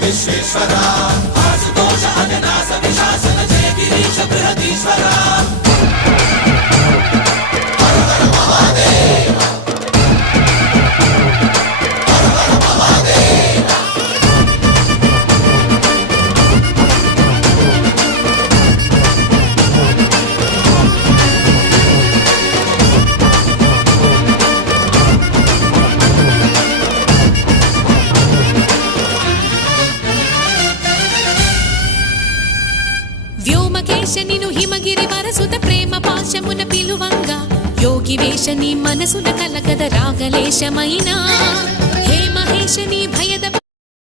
విశ్వేశ్వరా ఆశుతోష అవినాశ విశాసన జయ గిరీశ బృహదీశ్వరా హర హర మహాదేవ హర హర మహాదేవ వ్యోమకేశనిను హిమగిరి వరసుత ప్రేమ పాశమున పిలువంగా యోగి వేషని మనసున కలగద రాగలేశమైనా హే మహేశని భయద